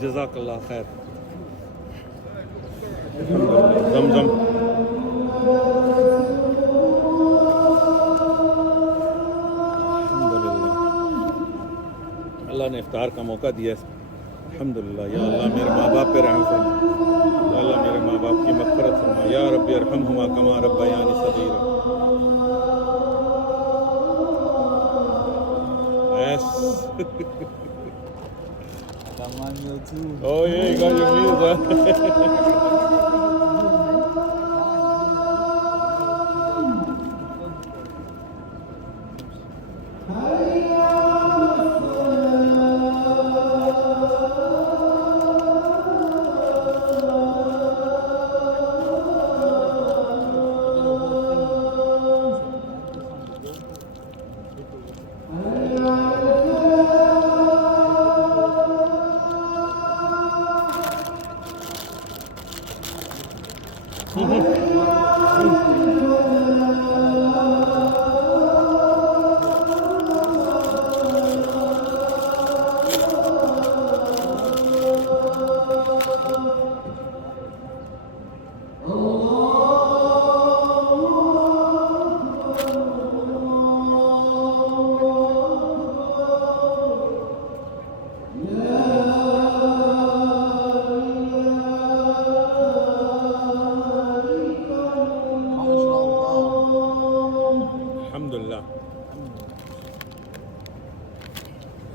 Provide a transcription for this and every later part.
जज़ाकल्लाह खैर। ज़मज़म अल्लाह ने इफ्तार का मौका दिया। अल्हम्दुलिल्लाह। या अल्लाह मेरे माँ बाप पे रहम फरमा, या अल्लाह मेरे माँ बाप की मग़फ़िरत फरमा, या रब्बी अरहमहुमा कमा रब्बयानी सग़ीरा। Yes. Tamanho tudo. Oh yeah, you got your music.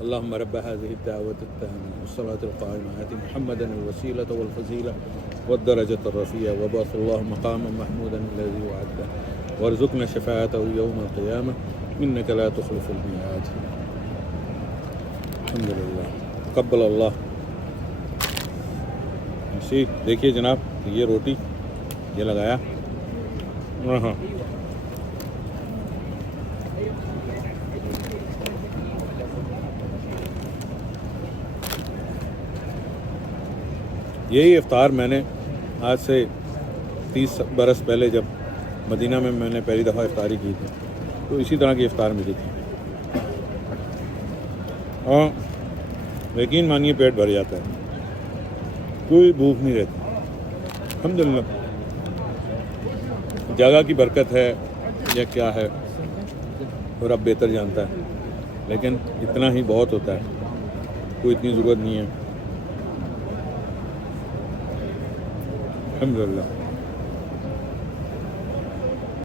اللهم رب هذه الدعوة التامة والصلاة القائمة آت محمدا الوسيلة والفضيلة والدرجة الرفيعة وبعث الله مقاما محمودا الذي وعده وارزقنا شفاعته يوم القيامة إنك لا تخلف الميعاد। अल्हम्दुलिल्लाह तक़ब्बल अल्लाह। इसी देखिए जनाब, ये रोटी ये लगाया। हाँ यही इफ्तार मैंने आज से 30 बरस पहले जब मदीना में मैंने पहली दफ़ा इफ्तारी की थी तो इसी तरह की इफ्तार मिली थी। और यकीन मानिए पेट भर जाता है, कोई भूख नहीं रहती। अल्हम्दुलिल्लाह, जगह की बरकत है या क्या है और अब बेहतर जानता है, लेकिन इतना ही बहुत होता है, कोई इतनी ज़रूरत नहीं है। अल्हम्दुलिल्लाह।